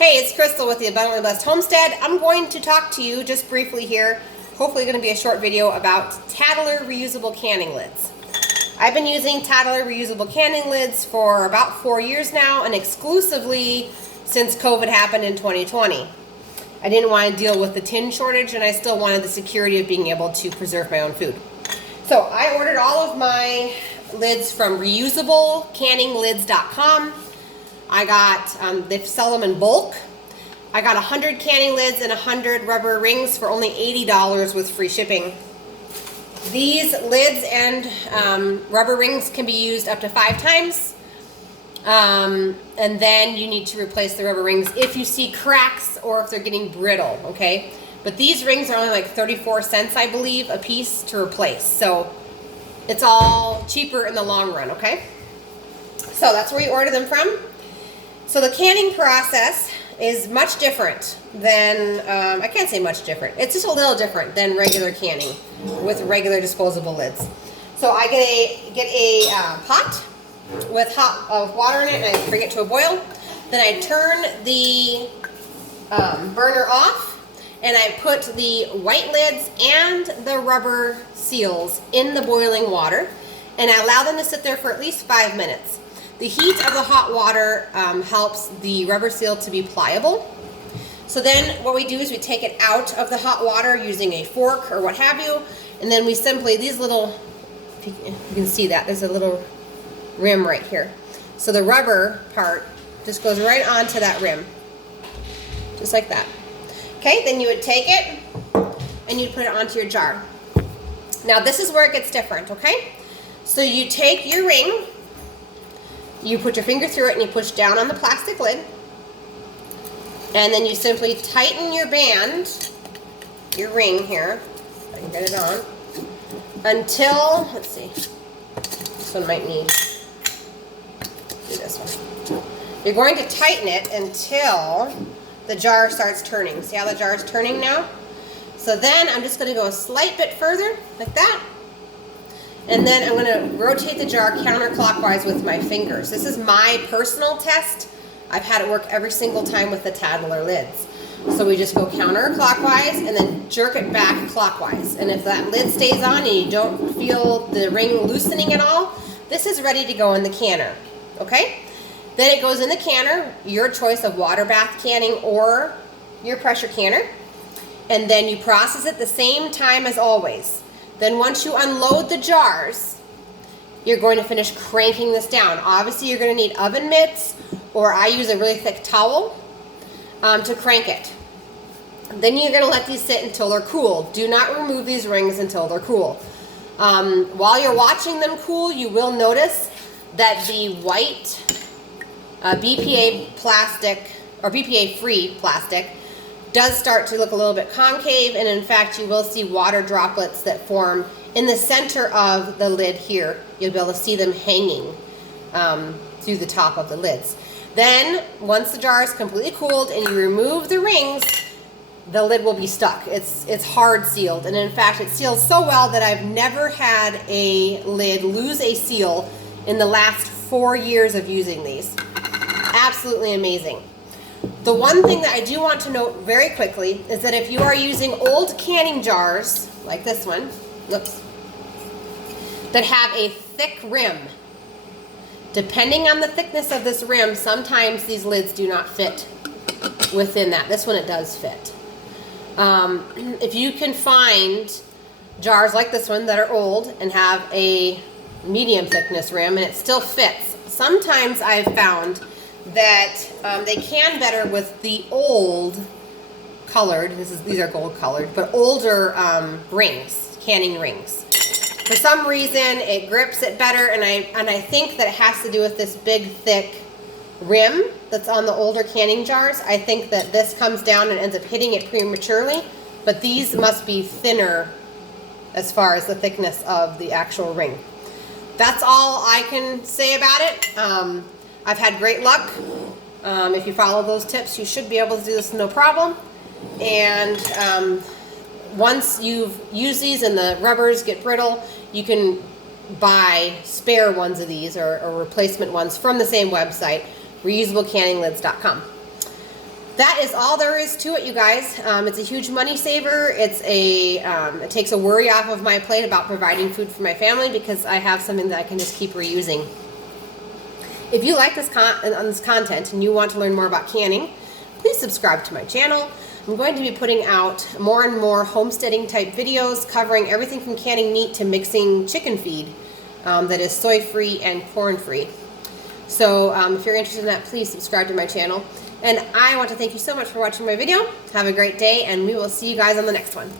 Hey, it's Crystal with the Abundantly Blessed Homestead. I'm going to talk to you just briefly here, hopefully going to be a short video about Tattler reusable canning lids. I've been using Tattler reusable canning lids for about 4 years now, and exclusively since COVID happened in 2020. I didn't want to deal with the tin shortage, and I still wanted the security of being able to preserve my own food. So I ordered all of my lids from reusablecanninglids.com. I got, they sell them in bulk. I got 100 canning lids and 100 rubber rings for only $80 with free shipping. These lids and rubber rings can be used up to 5 times. And then you need to replace the rubber rings if you see cracks or if they're getting brittle, okay? But these rings are only like 34 cents, I believe, a piece to replace. So it's all cheaper in the long run, okay? So that's where we order them from. So the canning process is much different than, I can't say much different. It's just a little different than regular canning with regular disposable lids. So I get a pot with hot water in it, and I bring it to a boil. Then I turn the burner off, and I put the white lids and the rubber seals in the boiling water, and I allow them to sit there for at least 5 minutes. The heat of the hot water helps the rubber seal to be pliable. So then what we do is we take it out of the hot water using a fork or what have you, and then we simply, these little, if you can see that, there's a little rim right here. So the rubber part just goes right onto that rim, just like that. Okay, then you would take it and you'd put it onto your jar. Now this is where it gets different, okay? So you take your ring, you put your finger through it and you push down on the plastic lid, and then you simply tighten your band, your ring here, if I can get it on, until, let's see, this one might need, do this one. You're going to tighten it until the jar starts turning. See how the jar is turning now? So then I'm just going to go a slight bit further, like that. And then I'm going to rotate the jar counterclockwise with my fingers. This is my personal test. I've had it work every single time with the Tattler lids. So we just go counterclockwise and then jerk it back clockwise. And if that lid stays on and you don't feel the ring loosening at all, this is ready to go in the canner. Okay? Then it goes in the canner, your choice of water bath canning or your pressure canner. And then you process it the same time as always. Then once you unload the jars, you're going to finish cranking this down. Obviously, you're going to need oven mitts, or I use a really thick towel to crank it. Then you're going to let these sit until they're cool. Do not remove these rings until they're cool. While you're watching them cool, you will notice that the white BPA plastic, or BPA-free plastic, does start to look a little bit concave, and in fact you will see water droplets that form in the center of the lid here. You'll be able to see them hanging through the top of the lids. Then once the jar is completely cooled and you remove the rings, the lid will be stuck. It's hard sealed, and in fact it seals so well that I've never had a lid lose a seal in the last 4 years of using these. Absolutely amazing. The one thing that I do want to note very quickly is that if you are using old canning jars, like this one, whoops, that have a thick rim, depending on the thickness of this rim, sometimes these lids do not fit within that. This one, it does fit. If you can find jars like this one that are old and have a medium thickness rim and it still fits, sometimes I've found that they can better with the old colored, these are gold colored, but older rings, canning rings. For some reason it grips it better, and I think that it has to do with this big thick rim that's on the older canning jars. I think that this comes down and ends up hitting it prematurely, but these must be thinner as far as the thickness of the actual ring. That's all I can say about it. I've had great luck. If you follow those tips, you should be able to do this no problem. And once you've used these and the rubbers get brittle, you can buy spare ones of these or replacement ones from the same website, reusablecanninglids.com. that is all there is to it, you guys. It's a huge money saver. It takes a worry off of my plate about providing food for my family because I have something that I can just keep reusing. If you like this content and you want to learn more about canning, please subscribe to my channel. I'm going to be putting out more and more homesteading type videos covering everything from canning meat to mixing chicken feed that is soy free and corn free. So if you're interested in that, please subscribe to my channel. And I want to thank you so much for watching my video. Have a great day, and we will see you guys on the next one.